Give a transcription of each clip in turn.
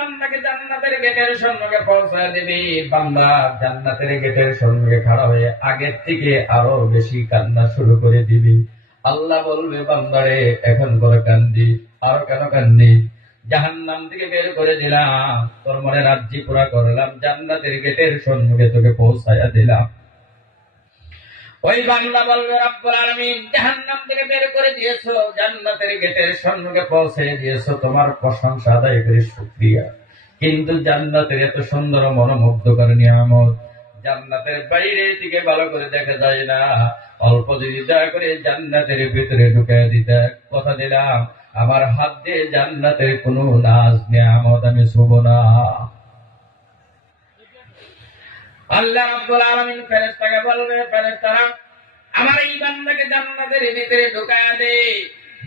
বান্দাকে জান্নাতের গেটের সম্মুখে পৌঁছায় দিবি। বান্দা জান্নাতের গেটের সম্মুখে খাড়া হয়ে আগের থেকে আরও বেশি কান্না শুরু করে দিবি। আল্লাহ বলবে, বান্দারে, এখন বড় কান্দি, আরও কেন কান্দি? জাহান্নাম থেকে বের করে দিলাম, তোর মনে রাজ্যি পুরা করলাম, জান্নাতের গেটের সম্মুখে তোকে পৌঁছায়া দিলাম। ওই বাংলা বলবে, রব্বুল আলামিন, জাহান্নাম থেকে বের করে দিয়েছ, জান্নাতের গেটের সম্মুখে পৌঁছে দিয়েছ, তোমার প্রশংসা আদায় করে শুকরিয়া। কিন্তু জান্নাতের এত সুন্দর মনোমুগ্ধকর নিয়ামত জান্নাতের বাইরে থেকে ভালো করে দেখা যায় না। অল্প যদি দয়া করে জান্নাতের ভিতরে ঢুকাই দিতে কথা দিলাম, আমার হাত দিয়ে জান্নাতের কোনো নাজ নিয়ামত আমি শুভ না। আল্লাহ বলবে আমার এই বান্দাকে জান্নাতের ভিতরে দে।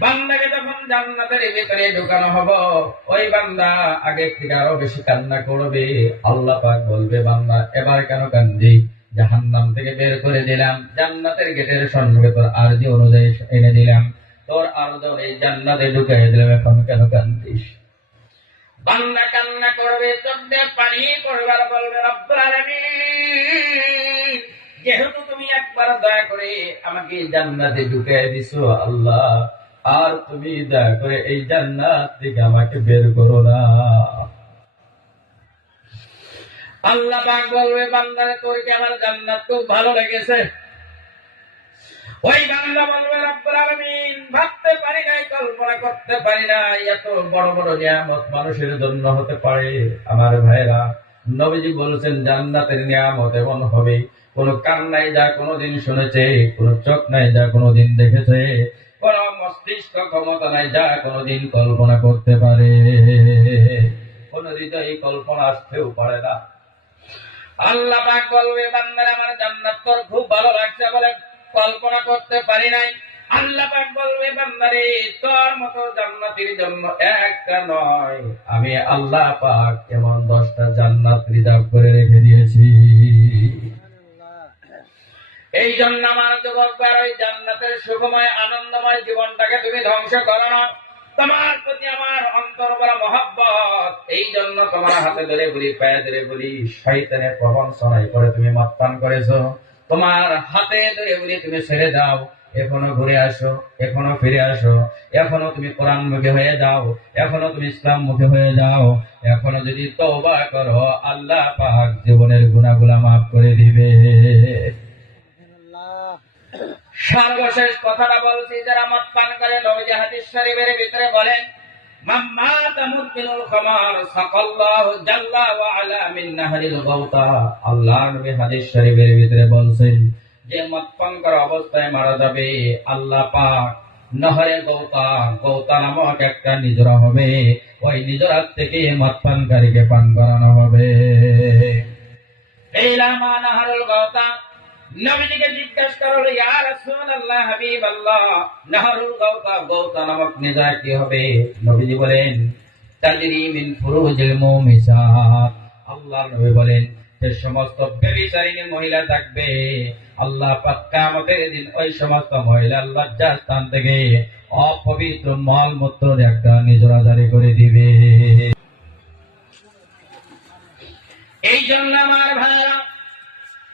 বান্দাকে যখন জান্নাতের ভিতরে ঢুকানো হবে, ওই বান্দা আগে থেকে আরও বেশি কান্না করবে। আল্লাহ পাক বলবে, বান্দা, এবার কেন কান্দি? জাহান্নাম থেকে বের করে দিলাম। জান্নাতের গেটের সম্মুখে তোর আরজি অনুযায়ী এনে দিলাম। তোর আরজ এই জান্নাতে ঢুকাই দিলাম, এখন কেন কান্দিস? বান্দা কান্না করবে, চোখ পানি পড়বার বলবে, রব্বুল যেহেতু তুমি একবার দয়া করে আমাকে জান্নাতে ঢুকিয়ে দিছো, আল্লাহ, আর তুমি দয়া করে এই জান্নাত থেকে আমাকে বের করো না। আল্লাহ পাক বলবে, বান্দারে তোর কি আমার জান্নাত খুব ভালো লেগেছে। ওই বাংলা বলবে রব্বুল আলামিন, ভাবতে পারি নাই, কল্পনা করতে পারি নাই, এত বড় বড় নিয়ামত মানুষের জন্য হতে পারে। আমার ভাইরা নবীজি বলেছেন, জান্নাতের নিয়ামত এমন হবে, কোন কান নাই যা কোনোদিন শুনেছে, কোন চোখ নাই যা কোনোদিন দেখেছে, কোন মস্তিষ্ক ক্ষমতা নাই যা কোনোদিন কল্পনা করতে পারে। কোন হৃদয় কল্পনা আসতেও পারে না। আল্লাহ পাক বলবে, বান্দারা, আমার জান্নাত তোর খুব ভালো লাগছে বলে কল্পনা করতে পারি নাই। আল্লাহ বলবে, বান্দারে, তোর মতো জান্নাতের জন্য একটা নয়। আমি আল্লাহ পাক কেমন দশটা জান্নাত রিজার্ভ করে রেখে দিয়েছি। এই জন্য আমার যুবক ওই জান্নাতের সুখময়, আনন্দময় জীবনটাকে তুমি ধ্বংস করো না। তোমার প্রতি আমার অন্তর বড় মহাব্বত। এই জন্য তোমার হাতে ধরে বলি, পায়ে ধরে বলি, শয়তানের প্রবঞ্চনায় করে তুমি মতপান করেছ। তোমার হাতে বলি, তুমি ছেড়ে দাও। এখনও ঘুরে আসো, এখনও ফিরে আসো। এখনও তুমি কোরআন মুখে হয়ে যাও, এখনও তুমি ইসলাম মুখে হয়ে যাও। এখনও যদি তওবা করো, আল্লাহ পাক জীবনের গুনাহগুলা মাফ করে দিবে। সর্বশেষ কথাটা বলছি, যারা মদ পান করে নবীজি হাদিস শরীফের ভিতরে বলেন অবস্থায় মারা যাবে, আল্লাহ গৌতা গৌতা নামক একটা নিজরা হবে, ওই নিজরার থেকে মদ পানকারীকে পান করানো হবে। এই লামা নাহরুল নবীজিকে জিজ্ঞাসা হলো ইয়া রাসূলুল্লাহ, হাবিবাল্লাহ, নাহরুল নামক নেজা কি হবে? নবীজি বলেন, তাজরি মিন ফুরুজিল মুমিসাত আল্লাহ নবী বলেন যে সমস্ত ব্যভিচারিণী মহিলা থাকবে। আল্লাহ পাক কিয়ামতের দিন ওই সমস্ত মহিলা লজ্জা স্থান থেকে অপবিত্র মূত্র একটা নিজরা জারি করে দিবে। এই জন্য আমার ভাইরা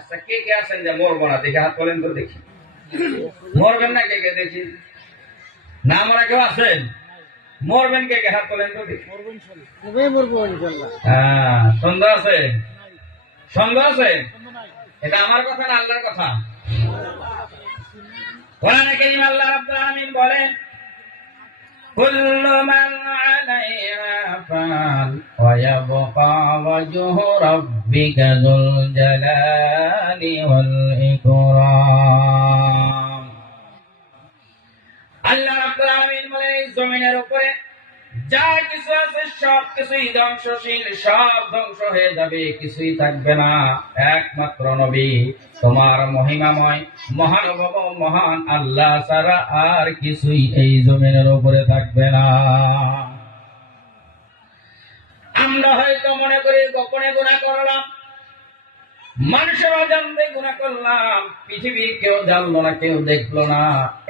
আচ্ছা কে কে আছেন যে মরবো না দেখি হাত করেন তো দেখি। মরবেন না কে কে দেখি? না মরা কেউ আছেন? মরবেন কে কে? হাত তো দেখি। হ্যাঁ সন্দেহ আছে? সন্দেহ আছে? এটা আমার কথা না আল্লাহর কথা? কোরআনে কেরিম আল্লাহ বলেন কুল্লু মান عليها فان ويبقى وجه ربك ذو الجلال والإكرام আল্লাহ রাব্বুল আলামিন বলেন এই জমিনের উপরে যা কিছু আছে সব কিছুই ধ্বংসশীল সব ধ্বংস হয়ে যাবে কিছুই থাকবে না একমাত্র নবী তোমার মহিমাময় মহানুভব মহান আল্লাহ ছাড়া আর কিছুই এই জমিনের উপরে থাকবে না আমরা হয়তো মনে করি গোপনে গুণা করলাম মানুষের অজান্তে গুণা করলাম পৃথিবীর কেউ জানলো না কেউ দেখল না।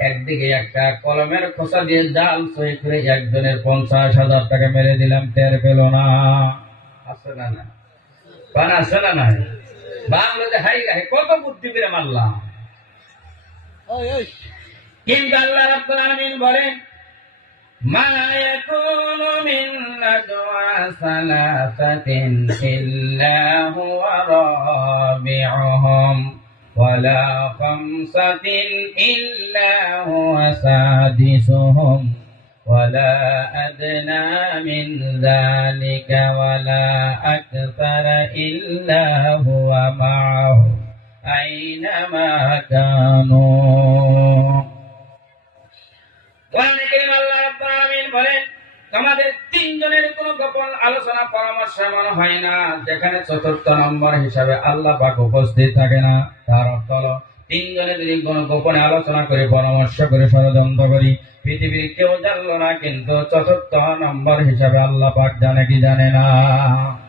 একদিকে একটা কলমের খোসা দিয়ে জাল সই করে একজনের পঞ্চাশ হাজার টাকা মেরে দিলাম টের পেল না। আছে না না পান আছে না নাই? বাংলাদেশে হাই গায়ে কত বুদ্ধি করে মারলাম। কিন্তু আল্লাহ রাব্বুল আলামিন বলেন মা ইয়াকুনু ثلاثة إلا هو رابعهم ولا خمسة إلا هو سادسهم ولا أدنى من ذلك ولا أكثر إلا هو معه. أينما كانوا তিনজনের কোন গোপন আলোচনা, পরামর্শ এমন হয় না, যেখানে চতুর্থ নম্বর হিসাবে আল্লাহ পাক উপস্থিত থাকে না। তার অর্থ হলো, তিনজনে যদি কোন গোপনে আলোচনা করে, পরামর্শ করে, ষড়যন্ত্র করি, পৃথিবীর কেউ জানলো না, কিন্তু চতুর্থ নম্বর হিসাবে আল্লাহ পাক জানে কি জানে না।